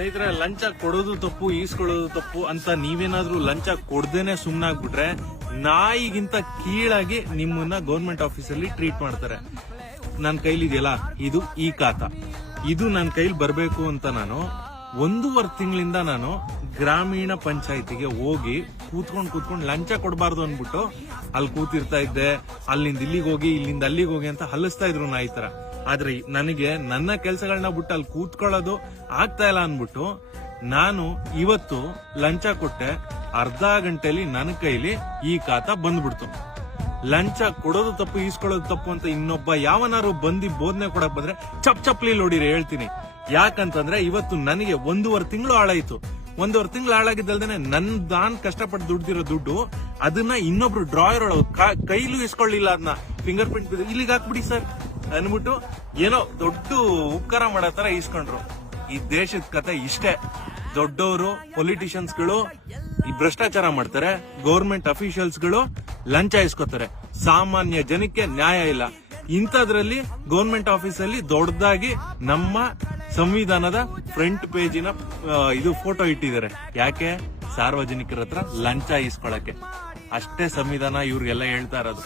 ಸ್ನೇಹಿತರೆ, ಲಂಚ ಕೊಡೋದು ತಪ್ಪು, ಈಸ್ಕೊಳ್ಳೋದು ತಪ್ಪು ಅಂತ ನೀವೇನಾದ್ರೂ ಲಂಚ ಕೊಡ್ದೇನೆ ಸುಮ್ಮನಾಗ್ಬಿಟ್ರೆ ನಾಯಿಗಿಂತ ಕೀಳಾಗಿ ನಿಮ್ಮನ್ನ ಗೌರ್ಮೆಂಟ್ ಆಫೀಸಲ್ಲಿ ಟ್ರೀಟ್ ಮಾಡ್ತಾರೆ. ನನ್ನ ಕೈಲಿದೆಯಲ್ಲ, ಇದು ಈ ಖಾತ. ಇದು ನನ್ನ ಕೈಲಿ ಬರಬೇಕು ಅಂತ ನಾನು ಒಂದೂವರೆ ತಿಂಗಳಿಂದ ನಾನು ಗ್ರಾಮೀಣ ಪಂಚಾಯತಿಗೆ ಹೋಗಿ ಕೂತ್ಕೊಂಡು ಕೂತ್ಕೊಂಡು ಲಂಚ ಕೊಡಬಾರ್ದು ಅಂದ್ಬಿಟ್ಟು ಅಲ್ಲಿ ಕೂತಿರ್ತಾ ಇದ್ದೆ, ಅಲ್ಲಿಂದ ಇಲ್ಲಿಗೆ ಹೋಗಿ, ಇಲ್ಲಿಂದ ಅಲ್ಲಿಗೆ ಹೋಗಿ ಅಂತ ಹಲ್ಲಿಸ್ತಾ ಇದ್ರು ನಾಯಿ ತರ. ಆದ್ರೆ ನನಗೆ ನನ್ನ ಕೆಲಸಗಳನ್ನ ಬಿಟ್ಟು ಅಲ್ಲಿ ಕೂತ್ಕೊಳ್ಳೋದು ಆಗ್ತಾ ಇಲ್ಲ ಅನ್ಬಿಟ್ಟು ನಾನು ಇವತ್ತು ಲಂಚ ಕೊಟ್ಟೆ ಅರ್ಧ ಗಂಟೆಲಿ ನನ್ನ ಕೈಲಿ ಈ ಖಾತ ಬಂದ್ಬಿಡ್ತು. ಲಂಚ ಕೊಡೋದು ತಪ್ಪು, ಈಸ್ಕೊಳ್ಳೋದು ತಪ್ಪು ಅಂತ ಇನ್ನೊಬ್ಬ ಯಾವನಾರು ಬಂದಿ ಬೋಧನೆ ಕೊಡಕ್ ಬಂದ್ರೆ ಚಪ್ ಚಪ್ಲಿ ನೋಡಿರಿ ಹೇಳ್ತೀನಿ. ಯಾಕಂತಂದ್ರೆ ಇವತ್ತು ನನಗೆ ಒಂದೂವರೆ ತಿಂಗಳು ಹಾಳಾಯ್ತು. ಒಂದೂವರೆ ತಿಂಗಳು ಹಾಳಾಗಿದ್ದಲ್ದೇನೆ ನನ್ ನಾನ್ ಕಷ್ಟಪಟ್ಟು ದುಡ್ದಿರೋ ದುಡ್ಡು ಅದನ್ನ ಇನ್ನೊಬ್ರು ಡ್ರಾಯರ್ ಒಳಗೆ ಕೈಲೂ ಇಸ್ಕೊಳ್ಳಿಲ್ಲ ಅದನ್ನ ಫಿಂಗರ್ ಪ್ರಿಂಟ್ ಇಲ್ಲಿಗೆ ಹಾಕ್ಬಿಡಿ ಸರ್. ಅನ್ಬಿಟ್ಟು ಏನೋ ದೊಡ್ಡ ಉಪಕಾರ ಮಾಡೋ ತರ ಇಸ್ಕೊಂಡ್ರು ಈ ದೇಶದ ಕತೆ ಇಷ್ಟೇ. ದೊಡ್ಡವರು ಪೊಲಿಟಿಷಿಯನ್ಸ್ಗಳು ಈ ಭ್ರಷ್ಟಾಚಾರ ಮಾಡ್ತಾರೆ ಗೌರ್ಮೆಂಟ್ ಅಫಿಷಿಯಲ್ಸ್ಗಳು ಲಂಚ ಇಸ್ಕೋತಾರೆ ಸಾಮಾನ್ಯ ಜನಕ್ಕೆ ನ್ಯಾಯ ಇಲ್ಲ. ಇಂಥದ್ರಲ್ಲಿ ಗೌರ್ಮೆಂಟ್ ಆಫೀಸಲ್ಲಿ ದೊಡ್ಡದಾಗಿ ನಮ್ಮ ಸಂವಿಧಾನದ ಫ್ರಂಟ್ ಪೇಜಿನ ಇದು ಫೋಟೋ ಇಟ್ಟಿದ್ದಾರೆ. ಯಾಕೆ? ಸಾರ್ವಜನಿಕರ ಹತ್ರ ಲಂಚ ಇಸ್ಕೊಳಕ್ಕೆ ಅಷ್ಟೇ ಸಂವಿಧಾನ ಇವ್ರಿಗೆಲ್ಲ ಹೇಳ್ತಾ ಇರೋದು.